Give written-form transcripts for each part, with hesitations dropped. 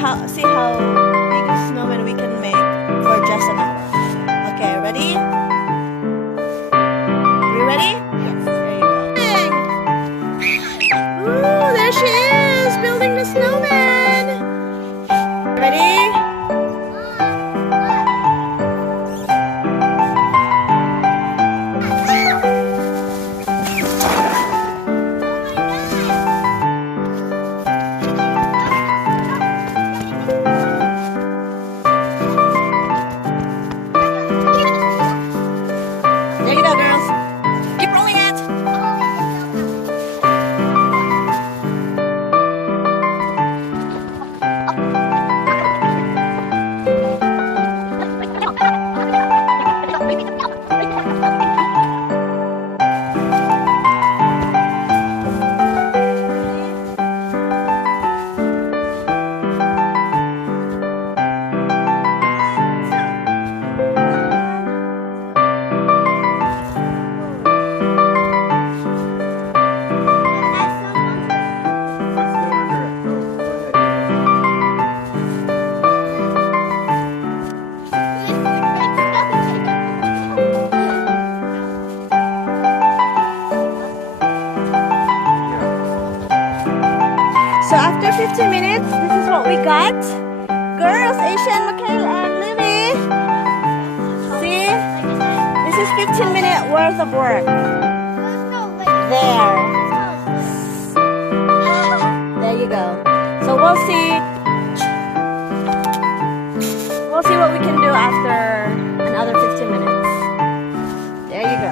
see how big a snowman we can make for just an hour. Okay, ready? We ready? Yes. There you go. Ooh, there she is, building the snowman. Ready? There you go, girls. Keep rolling it. So after 15 minutes, this is what we got. Girls, Asian, Mikhail, and Livy. See? This is 15-minute worth of work. There. There you go. So we'll see. We'll see what we can do after another 15 minutes. There you go.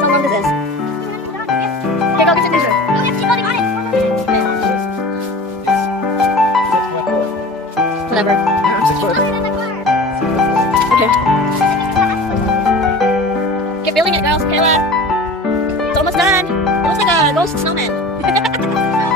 guess how long this is. Okay, go get your measure. Whatever. Okay. Keep building it, girls. Kayla. It's almost done. It looks like a ghost snowman.